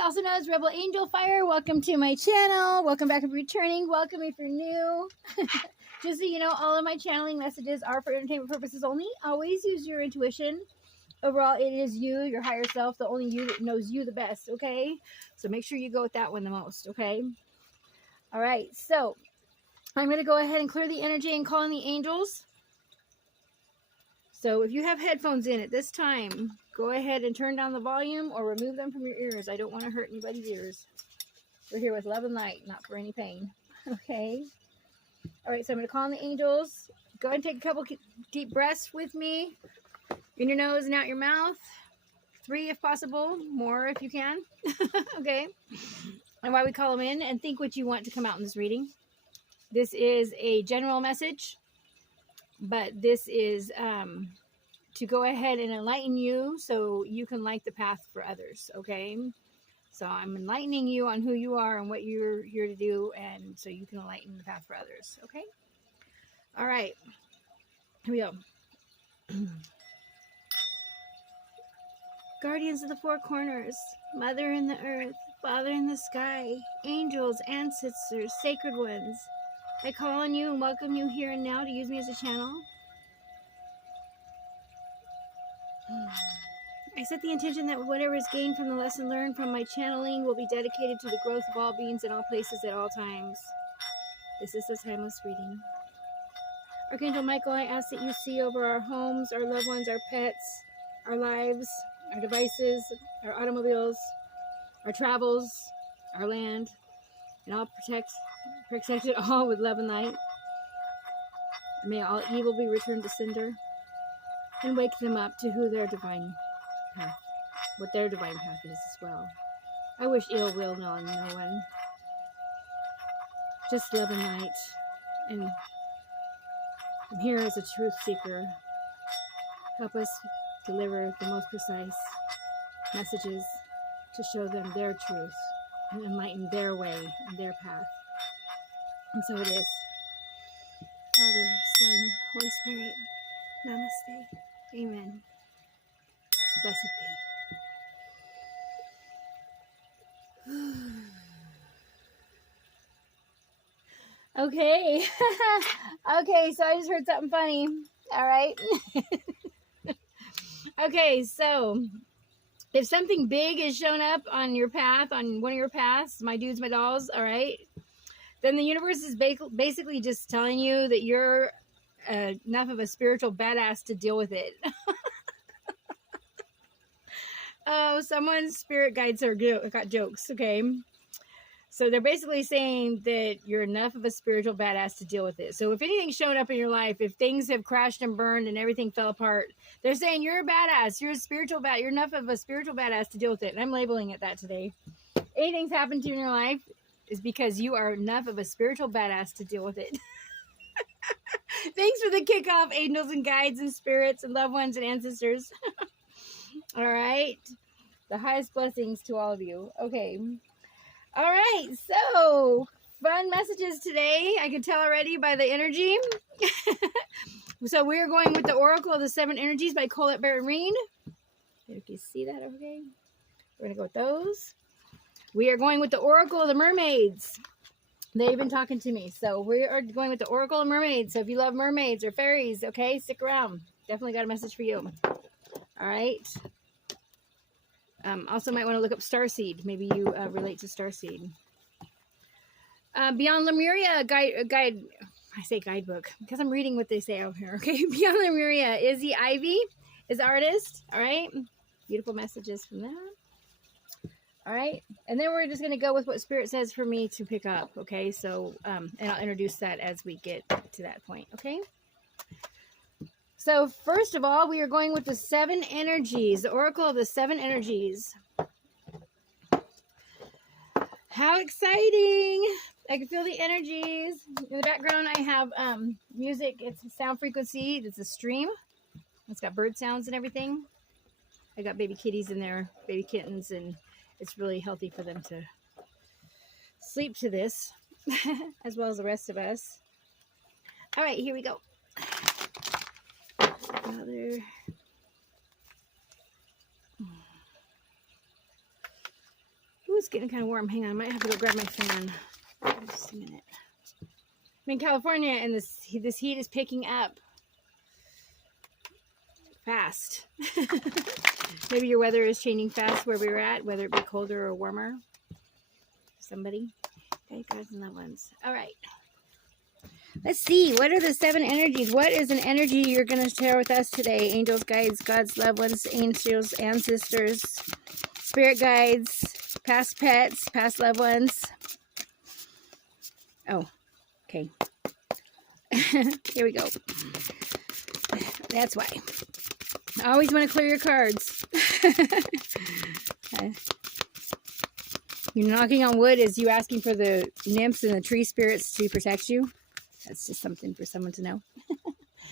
also known as Rebel Angel Fire. Welcome to my channel. Welcome back if you're returning. Welcome if you're new. Just so you know, all of my channeling messages are for entertainment purposes only. Always use your intuition. Overall, it is you, your higher self, the only you that knows you the best, okay? So make sure you go with that one the most, okay? All right, so I'm going to go ahead and clear the energy and call in the angels. So if you have headphones in at this time, go ahead and turn down the volume or remove them from your ears. I don't want to hurt anybody's ears. We're here with love and light, not for any pain, okay? All right, so I'm going to call in the angels. Go ahead and take a couple deep breaths with me. In your nose and out your mouth. 3 if possible, more if you can. Okay. And while we call them in, and think what you want to come out in this reading. This is a general message, but this is to go ahead and enlighten you so you can light the path for others, okay? So I'm enlightening you on who you are and what you're here to do, and so you can enlighten the path for others, okay? All right. Here we go. Guardians of the four corners, Mother in the earth, Father in the sky, angels, ancestors, sacred ones, I call on you and welcome you here and now to use me as a channel. I set the intention that whatever is gained from the lesson learned from my channeling will be dedicated to the growth of all beings in all places at all times. This is a timeless reading. Archangel Michael, I ask that you see over our homes, our loved ones, our pets, our lives, our devices, our automobiles, our travels, our land, and all protect it all with love and light. May all evil be returned to cinder, and wake them up to who their divine path, what their divine path is as well. I wish ill will on no one. Just love and light, and I'm here as a truth seeker. Help us deliver the most precise messages to show them their truth and enlighten their way and their path. And so it is. Father, Son, Holy Spirit, Namaste. Amen. Blessed be. Okay. Okay, so I just heard something funny. All right. Okay, so if something big is shown up on your path, on one of your paths, my dudes, my dolls, all right, then the universe is basically just telling you that you're enough of a spiritual badass to deal with it. Oh, someone's spirit guides got jokes, okay? So they're basically saying that you're enough of a spiritual badass to deal with it. So if anything's shown up in your life, if things have crashed and burned and everything fell apart, they're saying you're a badass. You're a spiritual you're enough of a spiritual badass to deal with it. And I'm labeling it that today. Anything's happened to you in your life is because you are enough of a spiritual badass to deal with it. Thanks for the kickoff, angels and guides and spirits and loved ones and ancestors. All right. The highest blessings to all of you. Okay. All right, so fun messages today. I can tell already by the energy. So we're going with the Oracle of the Seven Energies by Colette Baron-Reid. If you see that, okay. We're going to go with those. We are going with the Oracle of the Mermaids. They've been talking to me. So we are going with the Oracle of Mermaids. So if you love mermaids or fairies, okay, stick around. Definitely got a message for you. All right. Also might want to look up Starseed. Maybe you relate to Starseed. Beyond Lemuria guide. I say guidebook because I'm reading what they say out here. Okay, Beyond Lemuria. Izzy Ivy is artist. All right, beautiful messages from that. All right, and then we're just going to go with what Spirit says for me to pick up. Okay, so and I'll introduce that as we get to that point. Okay. So first of all, we are going with the 7 energies, the Oracle of the 7 energies. How exciting! I can feel the energies. In the background, I have music. It's a sound frequency. It's a stream. It's got bird sounds and everything. I got baby kitties in there, baby kittens, and it's really healthy for them to sleep to this, as well as the rest of us. All right, here we go. Father. Ooh, it's getting kind of warm. Hang on, I might have to go grab my fan. Just a minute. I'm in California, and this heat is picking up fast. Maybe your weather is changing fast where we're at, whether it be colder or warmer. Somebody. Okay, guys and loved ones. All right. Let's see. What are the 7 energies? What is an energy you're going to share with us today? Angels, guides, God's loved ones, angels, ancestors, spirit guides, past pets, past loved ones. Oh, okay. Here we go. That's why. I always want to clear your cards. You're knocking on wood as you asking for the nymphs and the tree spirits to protect you. That's just something for someone to know.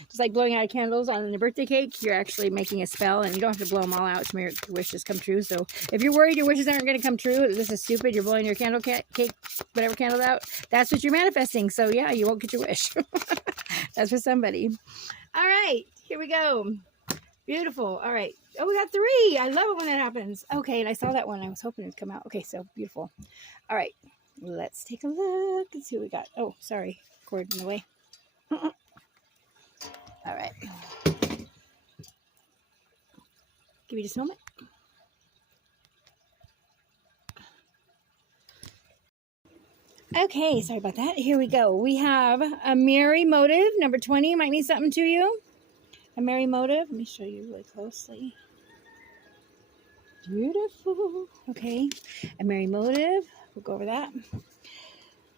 Just like blowing out candles on the birthday cake, you're actually making a spell, and you don't have to blow them all out to make your wishes come true. So if you're worried your wishes aren't going to come true, this is stupid, you're blowing your candle cake, whatever candle out, that's what you're manifesting. So yeah, you won't get your wish. That's for somebody. All right, here we go. Beautiful. All right. Oh, we got 3. I love it when that happens. Okay, and I saw that one. I was hoping it'd come out. Okay, so beautiful. All right, let's take a look and see what we got. Oh, sorry. Cord in the way. All right. Give me just a moment. Okay, sorry about that. Here we go. We have a Merry Motive. Number 20 might mean something to you. A Merry Motive. Let me show you really closely. Beautiful. Okay. A Merry Motive. We'll go over that.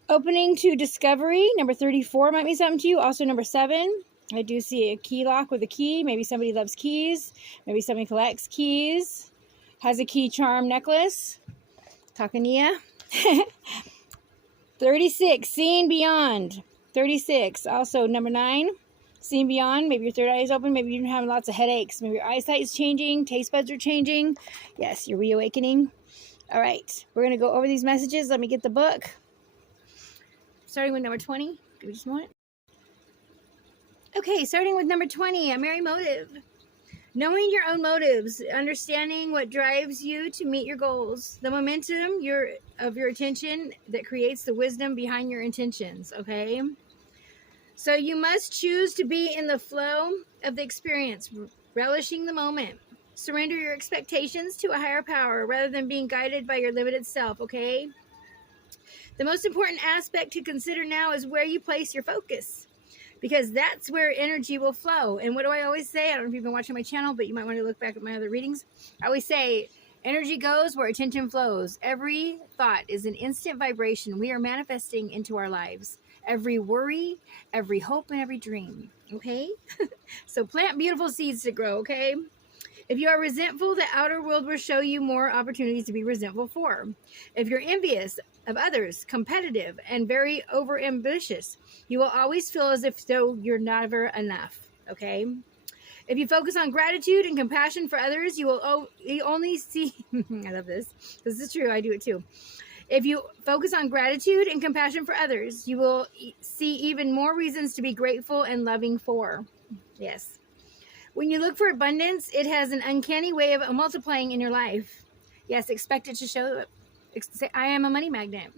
Opening to discovery. Number 34 might mean something to you. Also number 7. I do see a key lock with a key. Maybe somebody loves keys. Maybe somebody collects keys. Has a key charm necklace. Takania. 36. Seeing beyond. 36. Also number 9. Seeing beyond. Maybe your third eye is open. Maybe you're having lots of headaches. Maybe your eyesight is changing. Taste buds are changing. Yes, you're reawakening. All right. We're going to go over these messages. Let me get the book. Starting with number 20. Give me just a moment. Okay, starting with number 20. A Merry Motive. Knowing your own motives. Understanding what drives you to meet your goals. The momentum of your attention that creates the wisdom behind your intentions. Okay? So you must choose to be in the flow of the experience, relishing the moment. Surrender your expectations to a higher power rather than being guided by your limited self, okay? The most important aspect to consider now is where you place your focus, because that's where energy will flow. And what do I always say? I don't know if you've been watching my channel, but you might want to look back at my other readings. I always say, energy goes where attention flows. Every thought is an instant vibration we are manifesting into our lives. Every worry, every hope, and every dream. Okay? So plant beautiful seeds to grow, okay? If you are resentful, the outer world will show you more opportunities to be resentful for. If you're envious of others, competitive, and very overambitious, you will always feel as if though you're never enough, okay? If you focus on gratitude and compassion for others, you will only see... I love this. This is true. I do it too. If you focus on gratitude and compassion for others, you will see even more reasons to be grateful and loving for. Yes. When you look for abundance, it has an uncanny way of multiplying in your life. Yes, expect it to show up. Say, I am a money magnet.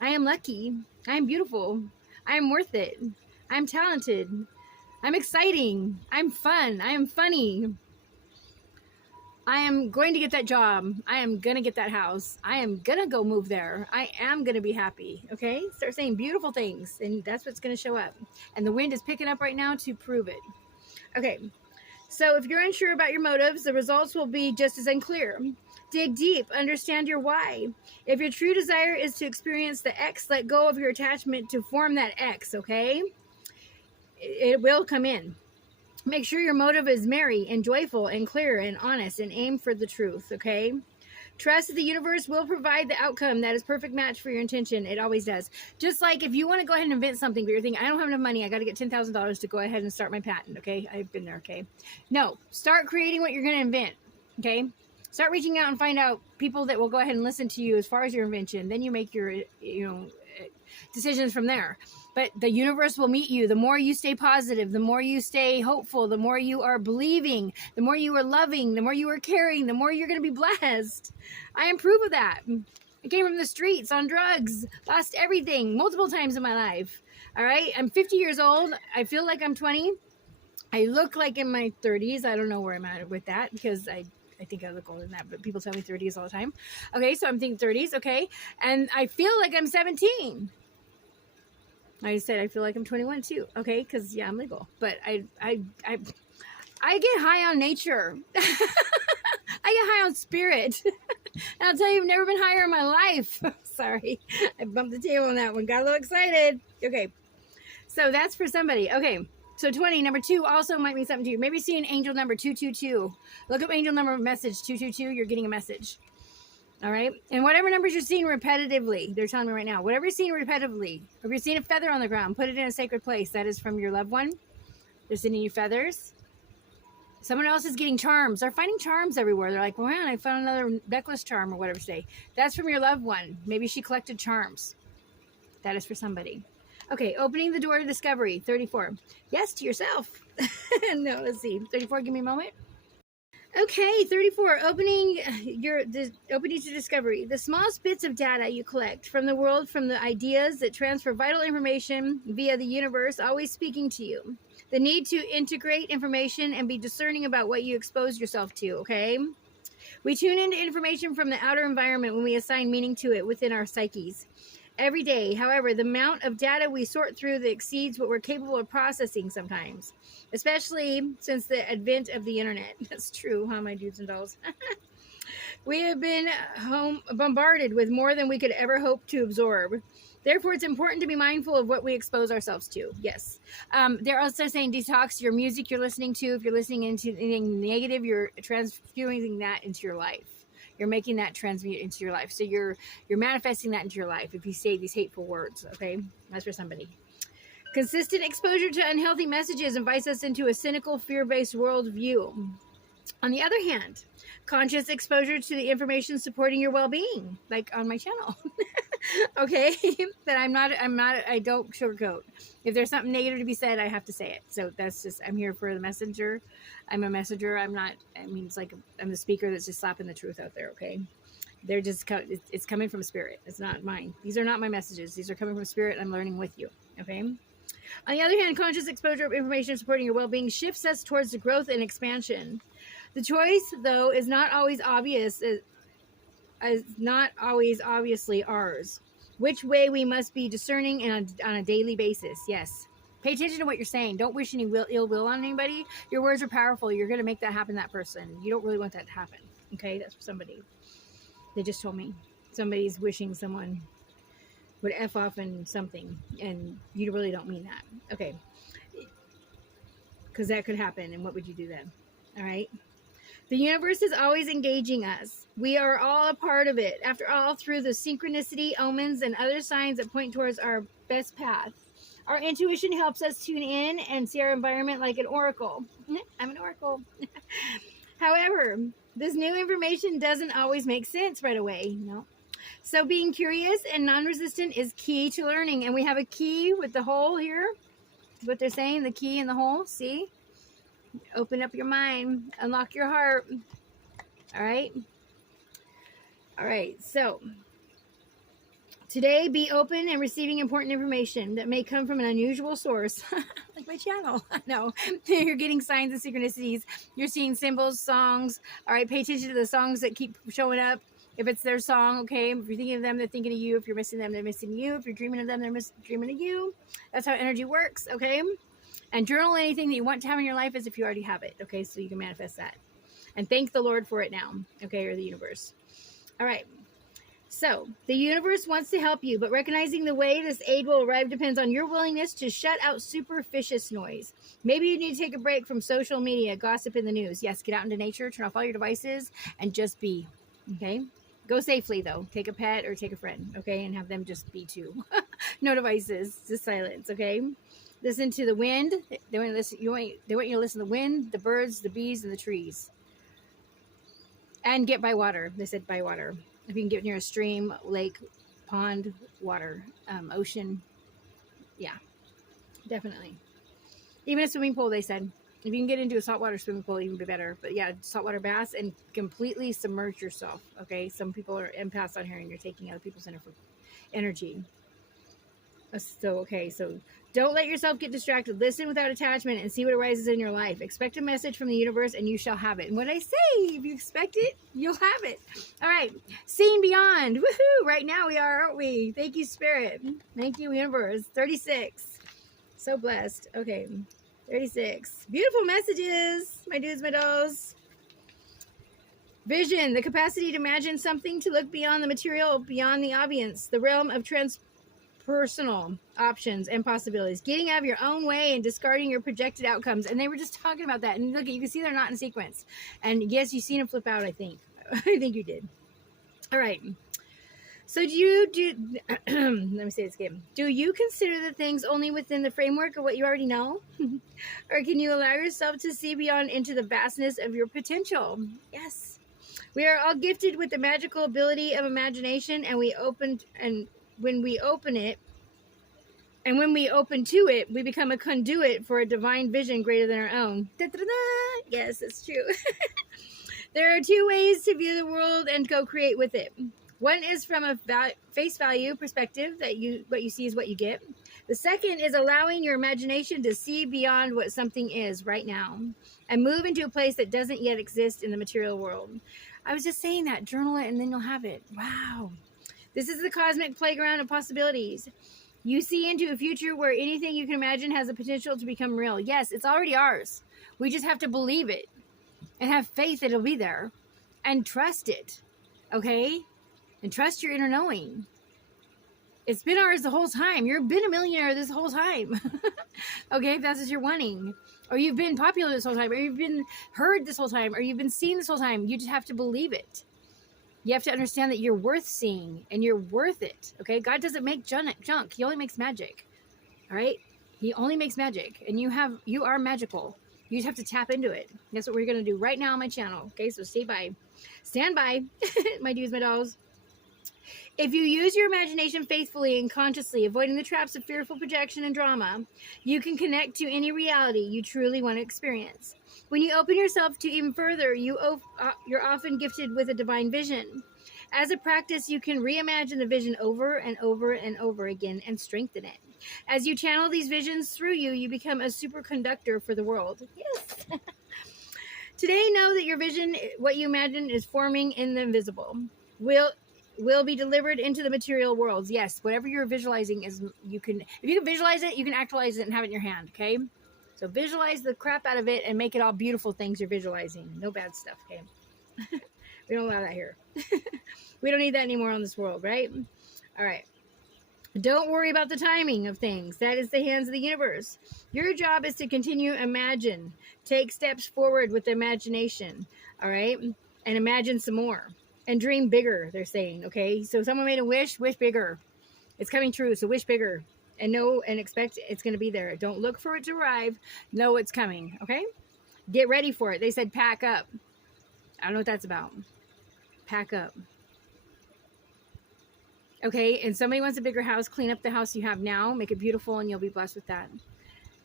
I am lucky. I am beautiful. I am worth it. I'm talented. I'm exciting. I'm fun. I am funny. I am going to get that job. I am going to get that house. I am going to go move there. I am going to be happy. Okay? Start saying beautiful things, and that's what's going to show up. And the wind is picking up right now to prove it. Okay. So if you're unsure about your motives, the results will be just as unclear. Dig deep. Understand your why. If your true desire is to experience the X, let go of your attachment to form that X, okay? It will come in. Make sure your motive is merry and joyful and clear and honest, and aim for the truth, okay? Trust that the universe will provide the outcome that is perfect match for your intention. It always does. Just like if you want to go ahead and invent something, but you're thinking, I don't have enough money, I got to get $10,000 to go ahead and start my patent, okay? I've been there, okay? No, start creating what you're going to invent, okay? Start reaching out and find out people that will go ahead and listen to you as far as your invention. Then you make your, decisions from there. But the universe will meet you. The more you stay positive, the more you stay hopeful, the more you are believing, the more you are loving, the more you are caring, the more you're going to be blessed. I am proof of that. I came from the streets on drugs, lost everything multiple times in my life. All right. I'm 50 years old. I feel like I'm 20. I look like in my 30s. I don't know where I'm at with that because I think I look older than that, but people tell me 30s all the time. Okay, so I'm thinking 30s, okay? And I feel like I'm 17. I said I feel like I'm 21 too, okay? Because, yeah, I'm legal. But I get high on nature. I get high on spirit. And I'll tell you, I've never been higher in my life. Sorry, I bumped the table on that one. Got a little excited. Okay, so that's for somebody. Okay. So 20, number 2 also might mean something to you. Maybe see an angel number 222. Look up angel number message 222. You're getting a message. All right. And whatever numbers you're seeing repetitively, they're telling me right now, whatever you're seeing repetitively, if you're seeing a feather on the ground, put it in a sacred place. That is from your loved one. They're sending you feathers. Someone else is getting charms. They're finding charms everywhere. They're like, wow, I found another necklace charm or whatever say. That's from your loved one. Maybe she collected charms. That is for somebody. Okay, opening the door to discovery, 34. Yes, to yourself. No, let's see. 34, give me a moment. Okay, 34, opening to discovery. The smallest bits of data you collect from the world, from the ideas that transfer vital information via the universe, always speaking to you. The need to integrate information and be discerning about what you expose yourself to, okay? We tune into information from the outer environment when we assign meaning to it within our psyches. Every day, however, the amount of data we sort through that exceeds what we're capable of processing sometimes, especially since the advent of the internet. That's true, huh, my dudes and dolls? We have been bombarded with more than we could ever hope to absorb. Therefore, it's important to be mindful of what we expose ourselves to. Yes. They're also saying detox your music you're listening to. If you're listening into anything negative, you're transfusing that into your life. You're making that transmute into your life. So you're manifesting that into your life if you say these hateful words, okay? That's for somebody. Consistent exposure to unhealthy messages invites us into a cynical, fear-based worldview. On the other hand, conscious exposure to the information supporting your well-being, like on my channel. Okay? That I don't sugarcoat. If there's something negative to be said, I have to say it. So that's just, I'm here for the messenger. I'm a messenger. It's like I'm the speaker that's just slapping the truth out there, okay? They're just, it's coming from spirit. It's not mine. These are not my messages. These are coming from spirit. I'm learning with you, okay? On the other hand, conscious exposure of information supporting your well-being shifts us towards the growth and expansion. The choice, though, is not always obvious, is not always obviously ours. Which way we must be discerning and on a daily basis. Yes. Pay attention to what you're saying. Don't wish any ill will on anybody. Your words are powerful. You're going to make that happen to that person. You don't really want that to happen. Okay? That's for somebody. They just told me. Somebody's wishing someone would F off in something. And you really don't mean that. Okay. Because that could happen. And what would you do then? All right? The universe is always engaging us. We are all a part of it. After all, through the synchronicity, omens, and other signs that point towards our best path. Our intuition helps us tune in and see our environment like an oracle. I'm an oracle. However, this new information doesn't always make sense right away. No. So being curious and non-resistant is key to learning. And we have a key with the hole here. What they're saying, the key in the hole. See? Open up your mind. Unlock your heart. All right? All right. So today, be open and receiving important information that may come from an unusual source, like my channel. No, you're getting signs and synchronicities. You're seeing symbols, songs. All right, pay attention to the songs that keep showing up. If it's their song, okay, if you're thinking of them, they're thinking of you. If you're missing them, they're missing you. If you're dreaming of them, they're dreaming of you. That's how energy works, okay? And journal anything that you want to have in your life as if you already have it, okay? So you can manifest that. And thank the Lord for it now, okay, or the universe. All right. So, the universe wants to help you, but recognizing the way this aid will arrive depends on your willingness to shut out superficious noise. Maybe you need to take a break from social media, gossip in the news. Yes, get out into nature, turn off all your devices, and just be, okay? Go safely, though. Take a pet or take a friend, okay? And have them just be too. No devices, just silence, okay? Listen to the wind. They want you to listen to the wind, the birds, the bees, and the trees. And get by water. They said by water. If you can get near a stream, lake, pond, water, ocean. Yeah, definitely. Even a swimming pool, they said. If you can get into a saltwater swimming pool, even be better. But yeah, saltwater baths and completely submerge yourself. Okay, some people are empaths on here, and you're taking other people's energy. So okay, so don't let yourself get distracted. Listen without attachment and see what arises in your life. Expect a message from the universe, and you shall have it. And what I say, if you expect it, you'll have it. All right, seeing beyond. Woohoo! Right now we are, aren't we? Thank you, Spirit. Thank you, universe. 36. So blessed. Okay. 36. Beautiful messages, my dudes, my dolls. Vision, the capacity to imagine something, to look beyond the material, beyond the obvious, the realm of transpersonal options and possibilities. Getting out of your own way and discarding your projected outcomes. And they were just talking about that. And look, you can see they're not in sequence. And yes, you've seen them flip out, I think. I think you did. All right. So let me say this again. Do you consider the things only within the framework of what you already know? Or can you allow yourself to see beyond into the vastness of your potential? Yes. We are all gifted with the magical ability of imagination, and when we open to it, we become a conduit for a divine vision greater than our own. Da-da-da-da. Yes, it's true. There are two ways to view the world and co-create with it. One is from a face value perspective, that what you see is what you get. The second is allowing your imagination to see beyond what something is right now and move into a place that doesn't yet exist in the material world. I was just saying that. Journal it and then you'll have it. Wow. This is the cosmic playground of possibilities. You see into a future where anything you can imagine has the potential to become real. Yes, it's already ours. We just have to believe it and have faith that it'll be there and trust it. Okay? And trust your inner knowing. It's been ours the whole time. You've been a millionaire this whole time. Okay, if that's what you're wanting. Or you've been popular this whole time. Or you've been heard this whole time. Or you've been seen this whole time. You just have to believe it. You have to understand that you're worth seeing. And you're worth it. Okay, God doesn't make junk. He only makes magic. All right? He only makes magic. And you are magical. You just have to tap into it. That's what we're going to do right now on my channel. Okay, so stand by. My dudes, my dolls. If you use your imagination faithfully and consciously, avoiding the traps of fearful projection and drama, you can connect to any reality you truly want to experience. When you open yourself to even further, you're often gifted with a divine vision. As a practice, you can reimagine the vision over and over and over again and strengthen it. As you channel these visions through you, you become a superconductor for the world. Yes. Today, know that your vision, what you imagine, is forming in the invisible. Will be delivered into the material worlds. Yes, whatever you're visualizing is, if you can visualize it, you can actualize it and have it in your hand, okay? So visualize the crap out of it and make it all beautiful things you're visualizing. No bad stuff, okay? We don't allow that here. We don't need that anymore on this world, right? All right. Don't worry about the timing of things. That is the hands of the universe. Your job is to continue imagine. Take steps forward with imagination, all right? And imagine some more. And dream bigger, they're saying, okay? So someone made a wish bigger. It's coming true, so wish bigger. And know and expect it's going to be there. Don't look for it to arrive. Know it's coming, okay? Get ready for it. They said pack up. I don't know what that's about. Pack up. Okay, and somebody wants a bigger house, clean up the house you have now, make it beautiful, and you'll be blessed with that.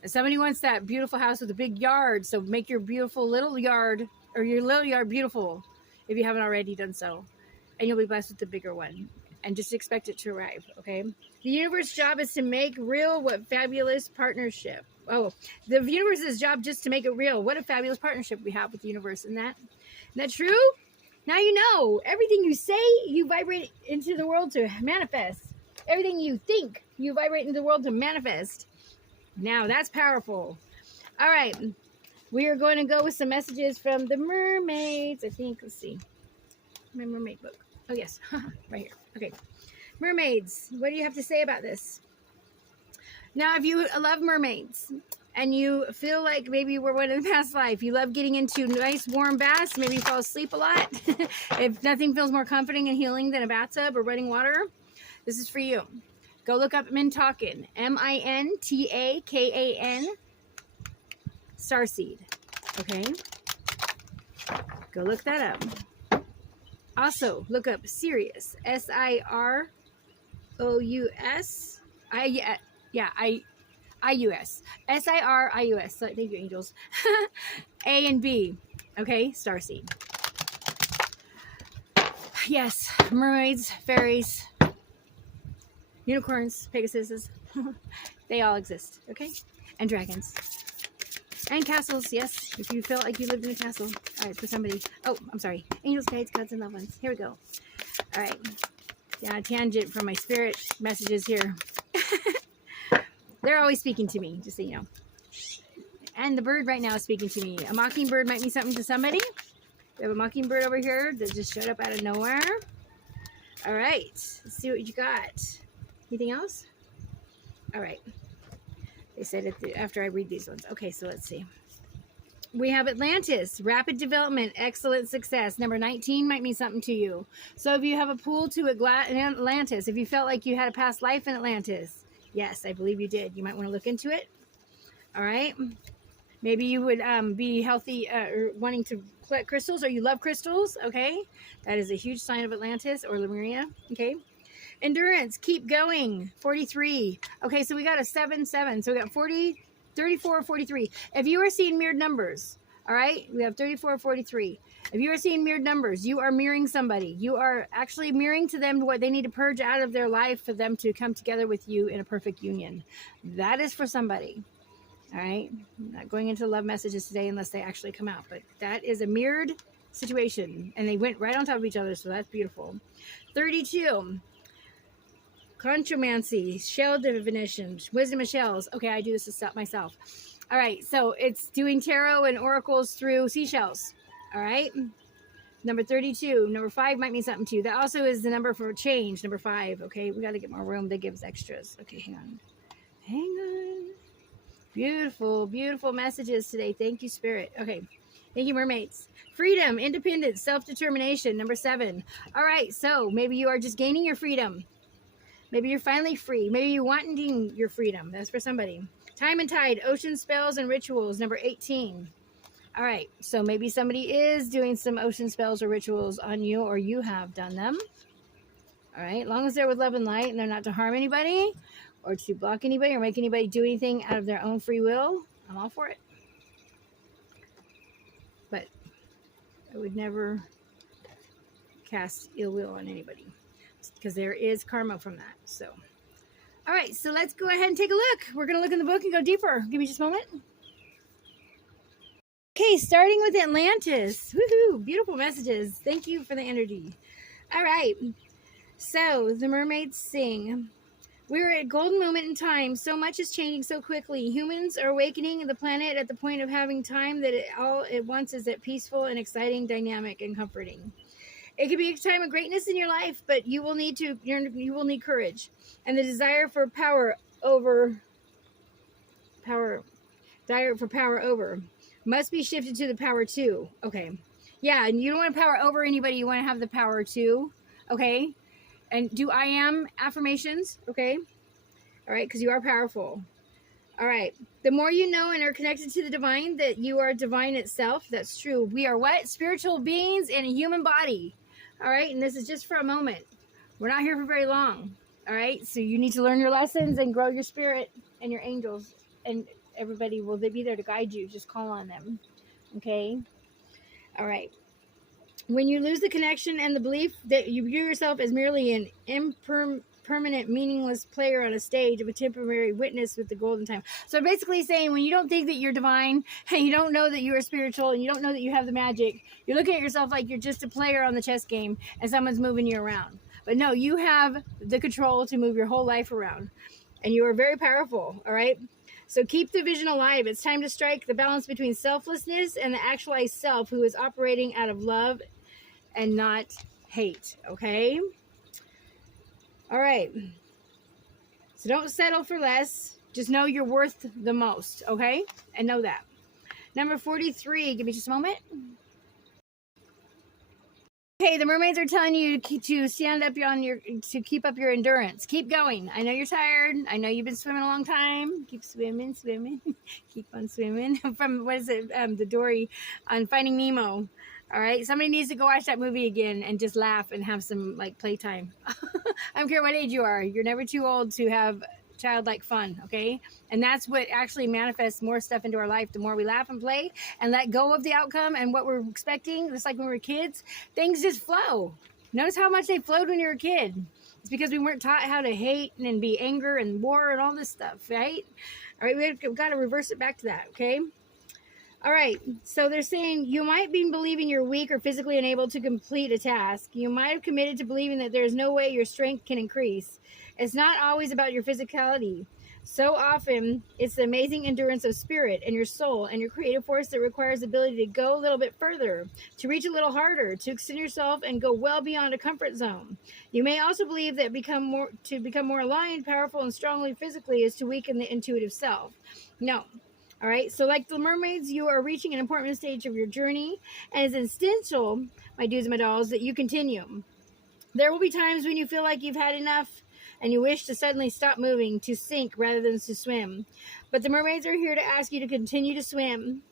And somebody wants that beautiful house with a big yard, so make your beautiful little yard, or your little yard beautiful, if you haven't already done so. And you'll be blessed with the bigger one. And just expect it to arrive, okay? The universe's job is to make real what fabulous partnership. Oh, the universe's job just to make it real. What a fabulous partnership we have with the universe. Isn't that true? Now you know. Everything you say, you vibrate into the world to manifest. Everything you think, you vibrate into the world to manifest. Now, that's powerful. All right. We are going to go with some messages from the mermaids. I think, let's see. My mermaid book. Oh, yes. Right here. Okay. Mermaids, what do you have to say about this? Now, if you love mermaids and you feel like maybe you were one in the past life, you love getting into nice warm baths, maybe you fall asleep a lot. If nothing feels more comforting and healing than a bathtub or running water, this is for you. Go look up Mintakan, Mintakan, starseed. Okay? Go look that up. Also, look up Sirius, Sirous. I-U-S. S-I-R-I-U-S. So, thank you, angels. A and B. Okay, starseed. Yes, mermaids, fairies, unicorns, pegasuses. They all exist, okay? And dragons. And castles, yes. If you feel like you lived in a castle. All right, for somebody. Oh, I'm sorry. Angels, guides, gods, and loved ones. Here we go. All right. Yeah, tangent from my spirit messages here. They're always speaking to me, just so you know. And the bird right now is speaking to me. A mockingbird might mean something to somebody. We have a mockingbird over here that just showed up out of nowhere. All right. Let's see what you got. Anything else? All right. They said it after I read these ones. Okay, so let's see. We have Atlantis, rapid development, excellent success. Number 19 might mean something to you. So if you have a pull to Atlantis, if you felt like you had a past life in Atlantis, yes, I believe you did. You might want to look into it. All right. Maybe you would be healthy or wanting to collect crystals, or you love crystals. Okay. That is a huge sign of Atlantis or Lemuria. Okay. Endurance, keep going. 43. Okay, so we got a 7-7. So we got 40, 34, 43. If you are seeing mirrored numbers, all right, we have 34, 43. If you are seeing mirrored numbers, you are mirroring somebody. You are actually mirroring to them what they need to purge out of their life for them to come together with you in a perfect union. That is for somebody. All right, I'm not going into love messages today unless they actually come out, but that is a mirrored situation, and they went right on top of each other, so that's beautiful. 32. Contromancy, shell divination, wisdom of shells. Okay, I do this myself. All right, so it's doing tarot and oracles through seashells. All right, number 32. Number 5 might mean something to you. That also is the number for change, number 5. Okay, we got to get more room. They give us extras. Okay, hang on. Hang on. Beautiful, beautiful messages today. Thank you, Spirit. Okay, thank you, mermaids. Freedom, independence, self-determination, number 7. All right, so maybe you are just gaining your freedom. Maybe you're finally free. Maybe you're wanting your freedom. That's for somebody. Time and tide, ocean spells and rituals, number 18. All right, so maybe somebody is doing some ocean spells or rituals on you, or you have done them. All right, as long as they're with love and light and they're not to harm anybody or to block anybody or make anybody do anything out of their own free will, I'm all for it. But I would never cast ill will on anybody, because there is karma from that. So, all right, so let's go ahead and take a look. We're going to look in the book and go deeper. Give me just a moment. Okay, starting with Atlantis. Woohoo, beautiful messages. Thank you for the energy. All right, so the mermaids sing. We're at a golden moment in time. So much is changing so quickly. Humans are awakening the planet at the point of having time that all at once is at peaceful and exciting, dynamic, and comforting. It could be a time of greatness in your life, but you will need courage and the desire for power over must be shifted to the power too. Okay. Yeah, and you don't want to power over anybody, you want to have the power too. Okay? And do I am affirmations, okay? All right, because you are powerful. All right. The more you know and are connected to the divine, that you are divine itself, that's true. We are what? Spiritual beings in a human body. All right, and this is just for a moment. We're not here for very long. All right, so you need to learn your lessons and grow your spirit and your angels, and everybody will be there to guide you. Just call on them. Okay? All right. When you lose the connection and the belief that you view yourself as merely an impermanent, meaningless player on a stage of a temporary witness with the golden time. So basically saying, when you don't think that you're divine and you don't know that you are spiritual and you don't know that you have the magic, you're looking at yourself like you're just a player on the chess game and someone's moving you around. But no, you have the control to move your whole life around, and you are very powerful. All right. So keep the vision alive. It's time to strike the balance between selflessness and the actualized self who is operating out of love and not hate. Okay. All right. So don't settle for less. Just know you're worth the most. Okay. And know that. Number 43. Give me just a moment. Okay, the mermaids are telling you to stand up to keep up your endurance. Keep going. I know you're tired. I know you've been swimming a long time. Keep swimming. Keep on swimming. From, what is it? The Dory on Finding Nemo. All right, somebody needs to go watch that movie again and just laugh and have some like playtime. I don't care what age you are. You're never too old to have childlike fun, okay? And that's what actually manifests more stuff into our life. The more we laugh and play and let go of the outcome and what we're expecting, just like when we were kids, things just flow. Notice how much they flowed when you were a kid. It's because we weren't taught how to hate and be anger and war and all this stuff, right? All right, we've got to reverse it back to that, okay? All right, so they're saying you might be believing you're weak or physically unable to complete a task. You might have committed to believing that there's no way your strength can increase. It's not always about your physicality. So often, it's the amazing endurance of spirit and your soul and your creative force that requires the ability to go a little bit further, to reach a little harder, to extend yourself and go well beyond a comfort zone. You may also believe that to become more aligned, powerful, and strongly physically is to weaken the intuitive self. No. All right, so like the mermaids, you are reaching an important stage of your journey, and it's essential, my dudes and my dolls, that you continue. There will be times when you feel like you've had enough and you wish to suddenly stop moving, to sink rather than to swim. But the mermaids are here to ask you to continue to swim.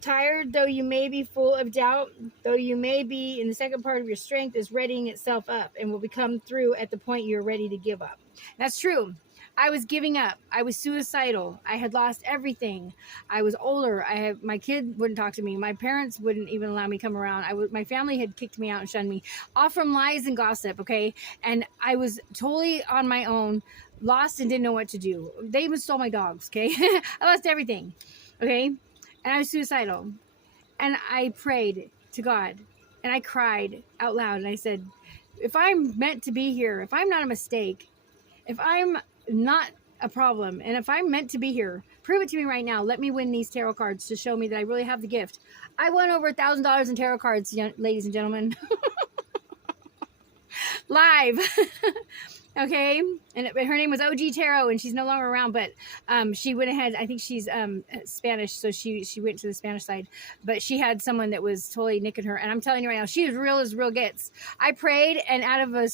Tired though you may be, full of doubt though you may be, in the second part of your strength is readying itself up and will become through at the point you're ready to give up. That's true. I was giving up. I was suicidal. I had lost everything. I was older. My kid wouldn't talk to me. My parents wouldn't even allow me to come around. My family had kicked me out and shunned me, all from lies and gossip, okay? And I was totally on my own, lost and didn't know what to do. They even stole my dogs, okay? I lost everything, okay? And I was suicidal. And I prayed to God, and I cried out loud, and I said, if I'm meant to be here, if I'm not a mistake, if I'm not a problem, and if I'm meant to be here, prove it to me right now. Let me win these tarot cards to show me that I really have the gift. I won over $1,000 in tarot cards, ladies and gentlemen. Live. Okay, and her name was OG Tarot, and she's no longer around, but she went ahead. I think she's Spanish, so she went to the Spanish side, but she had someone that was totally nicking her, and I'm telling you right now, she was real as real gets. I prayed, and out of a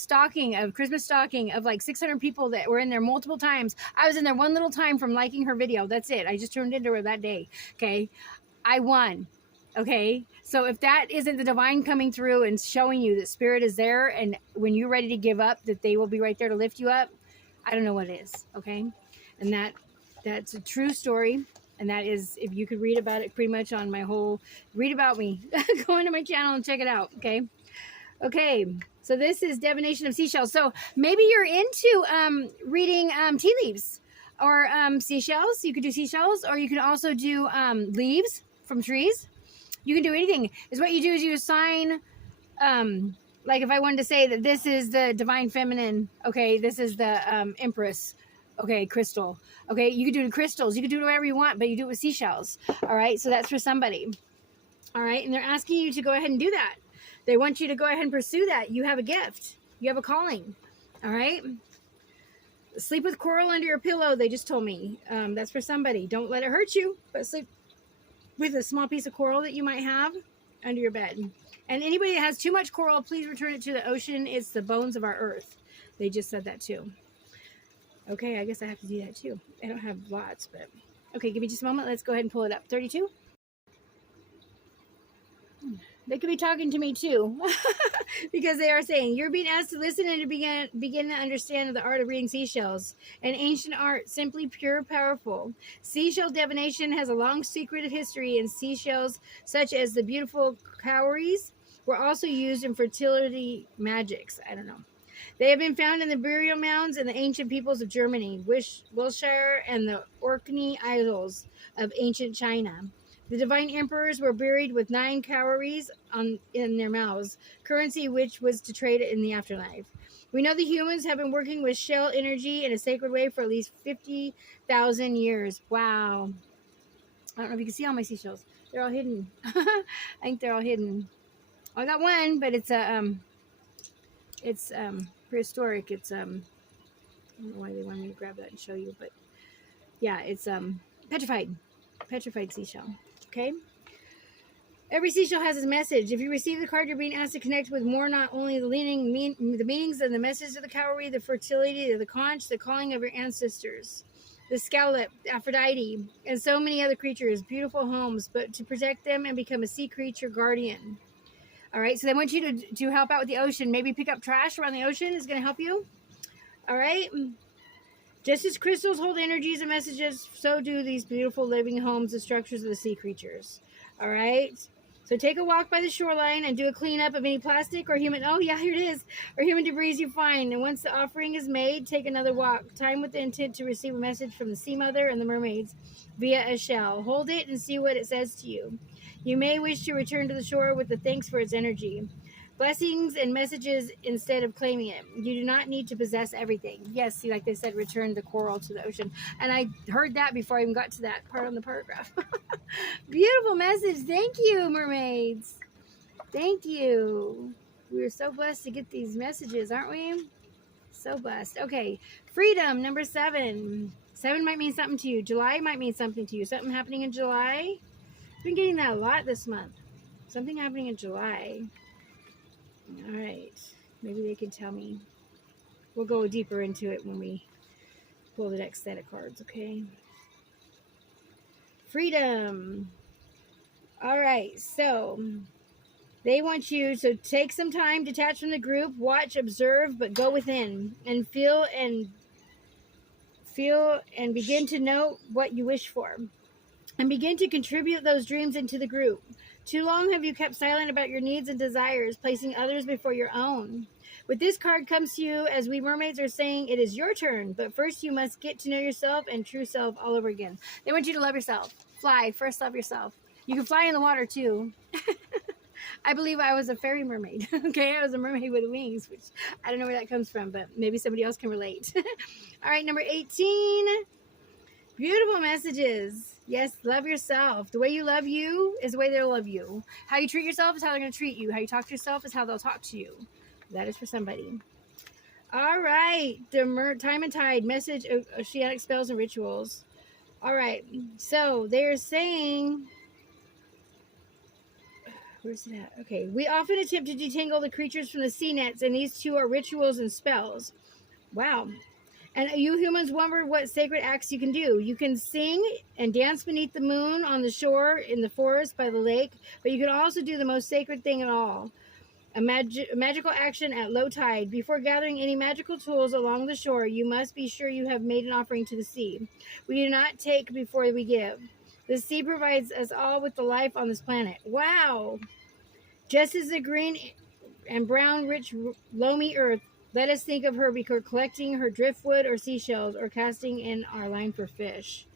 Christmas stocking of like 600 people that were in there multiple times, I was in there one little time from liking her video. That's it. I just turned into her that day. Okay, I won. Okay, so if that isn't the divine coming through and showing you that spirit is there, and when you're ready to give up, that they will be right there to lift you up, I don't know what is. Okay, and that's a true story, and that is, if you could read about it pretty much on my whole read about me, go into my channel and check it out. Okay, so this is divination of seashells. So maybe you're into reading tea leaves or seashells. You could do seashells, or you can also do leaves from trees. You can do anything. Is what you do is you assign, like if I wanted to say that this is the divine feminine, okay, this is the empress, okay, crystal, okay, you can do it with crystals, you can do whatever you want, but you do it with seashells, all right, so that's for somebody, all right, and they're asking you to go ahead and do that. They want you to go ahead and pursue that. You have a gift. You have a calling, all right? Sleep with coral under your pillow, they just told me. That's for somebody. Don't let it hurt you, but sleep with a small piece of coral that you might have under your bed. And anybody that has too much coral, please return it to the ocean. It's the bones of our earth. They just said that too. Okay, I guess I have to do that too. I don't have lots, but okay, give me just a moment. Let's go ahead and pull it up. 32. They could be talking to me too, because they are saying you're being asked to listen and to begin to understand the art of reading seashells, an ancient art, simply pure, powerful. Seashell divination has a long secreted history, and seashells, such as the beautiful cowries, were also used in fertility magics. I don't know. They have been found in the burial mounds in the ancient peoples of Germany, Wiltshire, and the Orkney Isles of ancient China. The divine emperors were buried with 9 cowries in their mouths, currency which was to trade in the afterlife. We know the humans have been working with shell energy in a sacred way for at least 50,000 years. Wow. I don't know if you can see all my seashells. They're all hidden. I think they're all hidden. I got one, but it's prehistoric. It's I don't know why they wanted me to grab that and show you, but yeah, it's petrified seashell. Okay. Every seashell has its message. If you receive the card, you're being asked to connect with more, not only the meanings and the message of the cowrie, the fertility of the conch, the calling of your ancestors, the scallop, Aphrodite, and so many other creatures, beautiful homes, but to protect them and become a sea creature guardian. All right, so they want you to help out with the ocean. Maybe pick up trash around the ocean is going to help you. All right. Just as crystals hold energies and messages, so do these beautiful living homes and structures of the sea creatures. All right? So take a walk by the shoreline and do a cleanup of any plastic or human, oh yeah, here it is, or human debris you find. And once the offering is made, take another walk. Time with the intent to receive a message from the sea mother and the mermaids via a shell. Hold it and see what it says to you. You may wish to return to the shore with the thanks for its energy. Blessings and messages instead of claiming it. You do not need to possess everything. Yes, see, like they said, return the coral to the ocean. And I heard that before I even got to that part on the paragraph. Beautiful message. Thank you, mermaids. Thank you. We are so blessed to get these messages, aren't we? So blessed. Okay, freedom, number 7. 7 might mean something to you. July might mean something to you. Something happening in July. I've been getting that a lot this month. Something happening in July. All right. Maybe they can tell me. We'll go deeper into it when we pull the next set of cards, okay? Freedom. All right. So they want you to take some time, detach from the group, watch, observe, but go within and feel and begin to know what you wish for and begin to contribute those dreams into the group. Too long have you kept silent about your needs and desires, placing others before your own. With this card comes to you, as we mermaids are saying, it is your turn, but first you must get to know yourself and true self all over again. They want you to love yourself. Fly. First, love yourself. You can fly in the water, too. I believe I was a fairy mermaid. Okay, I was a mermaid with wings, which I don't know where that comes from, but maybe somebody else can relate. All right, number 18. Beautiful messages. Yes, love yourself. The way you love you is the way they'll love you. How you treat yourself is how they're going to treat you. How you talk to yourself is how they'll talk to you. That is for somebody. All right. The Time and Tide message of oceanic spells and rituals. All right. So they're saying, where's it at? Okay. We often attempt to detangle the creatures from the sea nets, and these two are rituals and spells. Wow. And you humans wonder what sacred acts you can do. You can sing and dance beneath the moon, on the shore, in the forest, by the lake. But you can also do the most sacred thing of all. A magical action at low tide. Before gathering any magical tools along the shore, you must be sure you have made an offering to the sea. We do not take before we give. The sea provides us all with the life on this planet. Wow! Just as the green and brown, rich, loamy earth, let us think of her before collecting her driftwood or seashells or casting in our line for fish.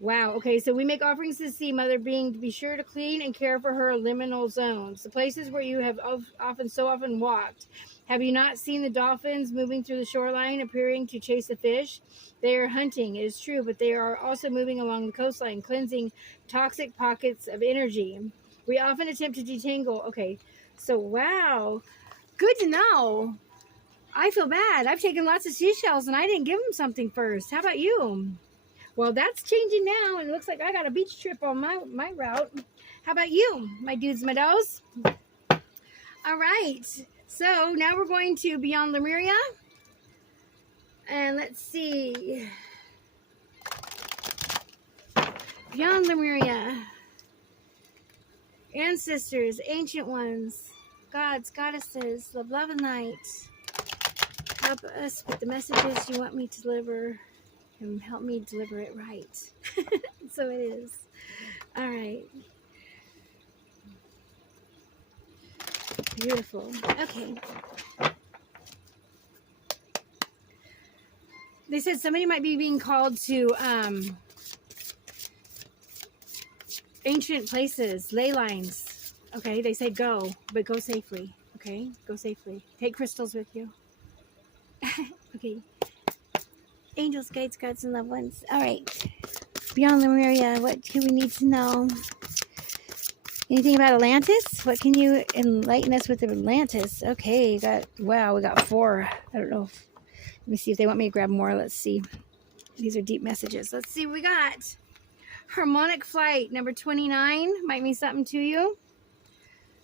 Wow. Okay, so we make offerings to the sea mother being to be sure to clean and care for her liminal zones, the places where you have so often walked. Have you not seen the dolphins moving through the shoreline, appearing to chase the fish? They are hunting, it is true, but they are also moving along the coastline, cleansing toxic pockets of energy. We often attempt to detangle. Okay, so wow. Good to know. I feel bad. I've taken lots of seashells and I didn't give them something first. How about you? Well, that's changing now, and it looks like I got a beach trip on my route. How about you, my dudes, my dolls? All right. So now we're going to Beyond Lemuria. And let's see. Beyond Lemuria. Ancestors, ancient ones, gods, goddesses, love and light. Help us with the messages you want me to deliver and help me deliver it right. So it is. All right. Beautiful. Okay. They said somebody might be being called to ancient places, ley lines. Okay, they say go, but go safely. Okay, go safely. Take crystals with you. Okay. Angels, guides, gods, and loved ones. All right. Beyond Lemuria, what do we need to know? Anything about Atlantis? What can you enlighten us with Atlantis? Okay, we got 4. I don't know. Let me see if they want me to grab more. Let's see. These are deep messages. Let's see what we got. Harmonic flight, number 29. Might mean something to you.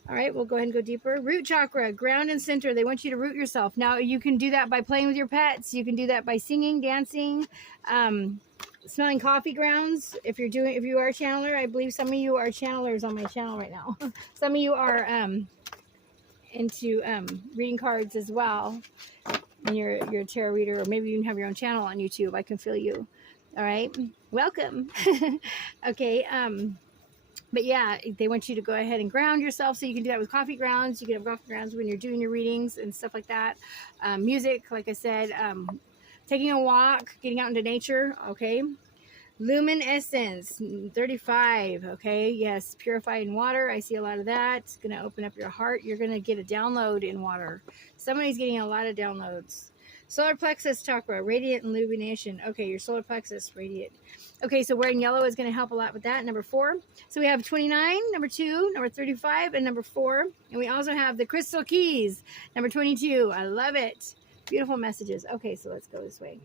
All right, we'll go ahead and go deeper. Root chakra, ground and center. They want you to root yourself. Now, you can do that by playing with your pets. You can do that by singing, dancing, smelling coffee grounds. If you are a channeler, I believe some of you are channelers on my channel right now. Some of you are into reading cards as well. and you're a tarot reader, or maybe you even have your own channel on YouTube. I can feel you. All right, welcome. Okay, but yeah, they want you to go ahead and ground yourself. So you can do that with coffee grounds. You can have coffee grounds when you're doing your readings and stuff like that. Music, like I said, taking a walk, getting out into nature. Okay. Luminescence 35. Okay. Yes. Purifying water. I see a lot of that. It's going to open up your heart. You're going to get a download in water. Somebody's getting a lot of downloads. Solar plexus chakra, radiant illumination. Okay, your solar plexus, radiant. Okay, so wearing yellow is going to help a lot with that. Number 4. So we have 29, number 2, number 35, and number 4. And we also have the crystal keys, number 22. I love it. Beautiful messages. Okay, so let's go this way.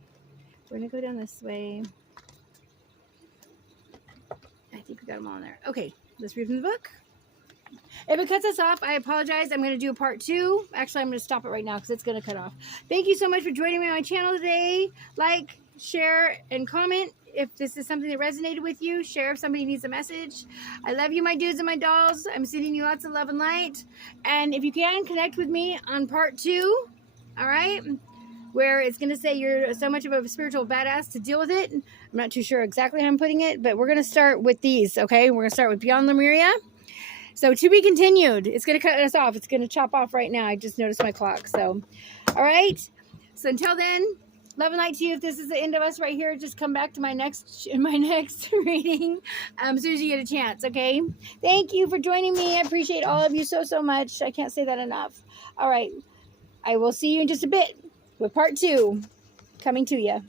We're going to go down this way. I think we got them all in there. Okay, let's read from the book. If it cuts us off, I apologize. I'm going to do a part 2. Actually, I'm going to stop it right now because it's going to cut off. Thank you so much for joining me on my channel today. Like, share, and comment if this is something that resonated with you. Share if somebody needs a message. I love you, my dudes and my dolls. I'm sending you lots of love and light. And if you can, connect with me on part 2. All right? Where it's going to say you're so much of a spiritual badass to deal with it. I'm not too sure exactly how I'm putting it, but we're going to start with these, okay? We're going to start with Beyond Lemuria. So to be continued. It's going to cut us off. It's going to chop off right now. I just noticed my clock. So, all right. So until then, love and light to you. If this is the end of us right here, just come back to my next reading as soon as you get a chance, okay? Thank you for joining me. I appreciate all of you so, so much. I can't say that enough. All right. I will see you in just a bit with part 2 coming to you.